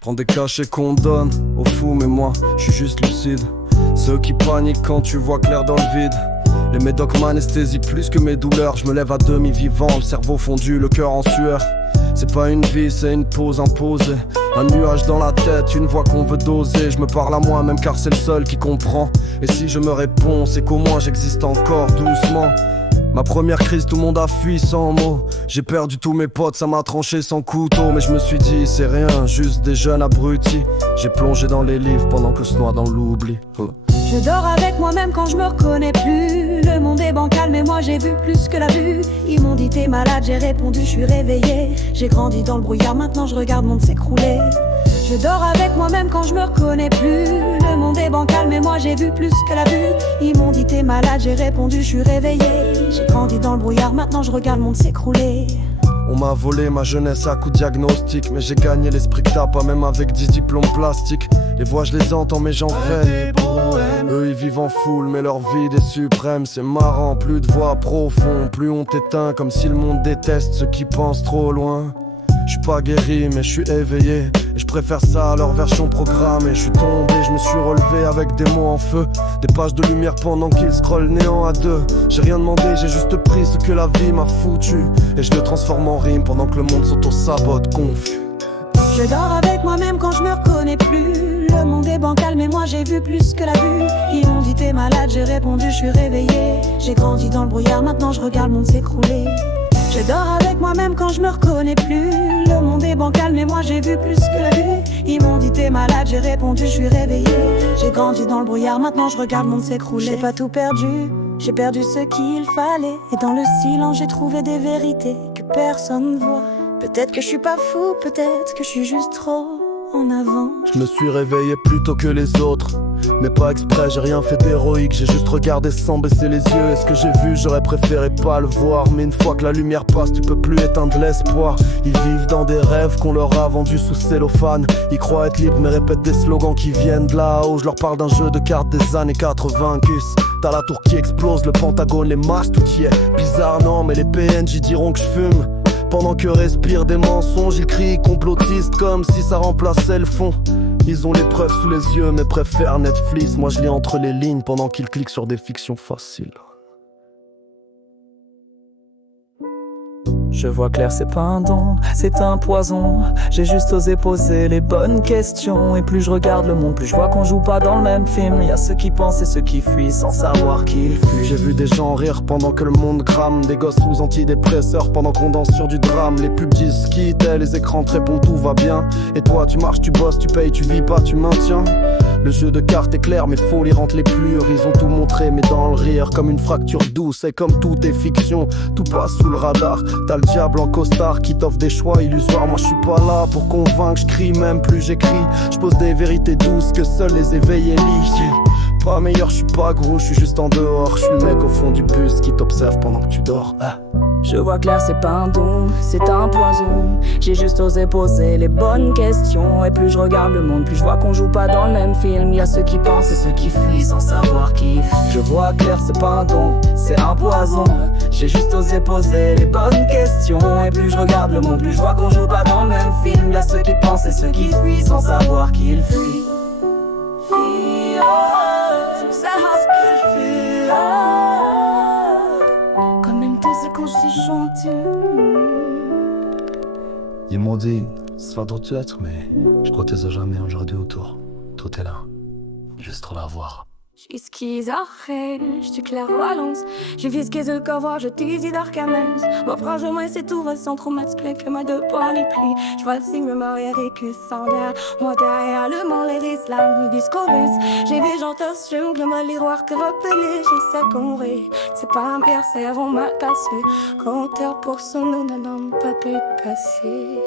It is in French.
Prends des cachets qu'on donne aux fous, mais moi, je suis juste lucide. Ceux qui paniquent quand tu vois clair dans le vide. Les médocs m'anesthésient plus que mes douleurs. Je me lève à demi vivant, le cerveau fondu, le cœur en sueur. C'est pas une vie, c'est une pause imposée. Un nuage dans la tête, une voix qu'on veut doser. Je me parle à moi-même car c'est le seul qui comprend. Et si je me réponds, c'est qu'au moins j'existe encore doucement. Ma première crise, tout le monde a fui sans mots. J'ai perdu tous mes potes, ça m'a tranché sans couteau. Mais je me suis dit, c'est rien, juste des jeunes abrutis. J'ai plongé dans les livres pendant que se noie dans l'oubli. Je dors avec moi-même quand je me reconnais plus. Le monde est bancal mais moi j'ai vu plus que la vue. Ils m'ont dit t'es malade, j'ai répondu je suis réveillé. J'ai grandi dans le brouillard, maintenant je regarde le monde s'écrouler. Je dors avec moi-même quand je me reconnais plus. Le monde est bancal mais moi j'ai vu plus que la vue. Ils m'ont dit t'es malade, j'ai répondu je suis réveillé. J'ai grandi dans le brouillard, maintenant je regarde le monde s'écrouler. On m'a volé ma jeunesse à coups de diagnostic. Mais j'ai gagné l'esprit que t'as pas même avec 10 diplômes plastiques. Les voix je les entends mais j'en veille. Eux ils vivent en foule mais leur vide est suprême. C'est marrant, plus de voix profondes, plus on t'éteint. Comme si le monde déteste ceux qui pensent trop loin. Je suis pas guéri mais je suis éveillé. Et je préfère ça à leur version programmée. Je suis tombé, je me suis relevé avec des mots en feu. Des pages de lumière pendant qu'ils scrollent néant à deux. J'ai rien demandé, j'ai juste pris ce que la vie m'a foutu. Et je le transforme en rime pendant que le monde s'auto-sabote confus. Je dors avec moi-même quand je me reconnais plus. Le monde est bancal mais moi j'ai vu plus que la vue. Ils m'ont dit t'es malade, j'ai répondu je suis réveillé. J'ai grandi dans le brouillard, maintenant je regarde le monde s'écrouler. Je dors avec moi-même quand je me reconnais plus. Le monde est bancal mais moi j'ai vu plus que la vue. Ils m'ont dit t'es malade, j'ai répondu je suis réveillé. J'ai grandi dans le brouillard, maintenant je regarde le monde s'écrouler. J'ai pas tout perdu, j'ai perdu ce qu'il fallait. Et dans le silence j'ai trouvé des vérités que personne voit. Peut-être que je suis pas fou, peut-être que je suis juste trop en avant. Je me suis réveillé plus tôt que les autres. Mais pas exprès, j'ai rien fait d'héroïque. J'ai juste regardé sans baisser les yeux. Et ce que j'ai vu, j'aurais préféré pas le voir. Mais une fois que la lumière passe, tu peux plus éteindre l'espoir. Ils vivent dans des rêves qu'on leur a vendus sous cellophane. Ils croient être libres mais répètent des slogans qui viennent de là-haut. Je leur parle d'un jeu de cartes des années 80. T'as la tour qui explose, le Pentagone, les masques, tout y est bizarre non. Mais les PNJ diront que je fume. Pendant que respirent des mensonges, ils crient complotistes comme si ça remplaçait le fond. Ils ont les preuves sous les yeux mais préfèrent Netflix. Moi je lis entre les lignes pendant qu'ils cliquent sur des fictions faciles. Je vois clair, c'est pas un don, c'est un poison. J'ai juste osé poser les bonnes questions. Et plus je regarde le monde, plus je vois qu'on joue pas dans le même film. Y'a ceux qui pensent et ceux qui fuient sans savoir qui ils fuient. J'ai vu des gens rire pendant que le monde crame. Des gosses sous antidépresseurs pendant qu'on danse sur du drame. Les pubs disent quitte, les écrans te répondent tout va bien. Et toi tu marches, tu bosses, tu payes, tu vis pas, tu maintiens. Le jeu de cartes est clair mais folie rentre les plures. Ils ont tout montré mais dans le rire. Comme une fracture douce et comme tout est fiction. Tout passe sous le radar. T'as le diable en costard qui t'offre des choix illusoires. Moi je suis pas là pour convaincre, je crie même plus j'écris. Je pose des vérités douces que seuls les éveillés lisent. Pas meilleur, je suis pas gros, je suis juste en dehors. Je suis le mec au fond du bus qui t'observe pendant que tu dors. Je vois clair, c'est pas un don, c'est un poison. J'ai juste osé poser les bonnes questions. Et plus je regarde le monde, plus je vois qu'on joue pas dans le même film. Y'a ceux qui pensent et ceux qui fuient sans savoir qui fuient. Je vois clair, c'est pas un don, c'est un poison. J'ai juste osé poser les bonnes questions. Et plus je regarde le monde, plus je vois qu'on joue pas dans le même film. Y'a ceux qui pensent et ceux qui fuient sans savoir qui ils fuient. Tu sais ce qu'il fait. Quand même tu sais quand je suis gentil. Ils m'ont dit, ça va trop être mais je crois que t'es à jamais aujourd'hui autour. Tout est là, juste trop la voir. Je suis schizophrène, je suis clairvoyance. Je vis ce que voir, je t'y d'arcanès. Mon proche de moi c'est tout va sans trop m'expliquer. Moi de pas les prix, je vois le signe me marier et que sans l'air. Moi derrière le monde, les islam, les discours. J'ai vu j'entends sur le mal miroir que repérer. Je sais qu'on rit, c'est pas un pire, c'est avant ma cassé. Compteur pour son nom, non, pas pu passer.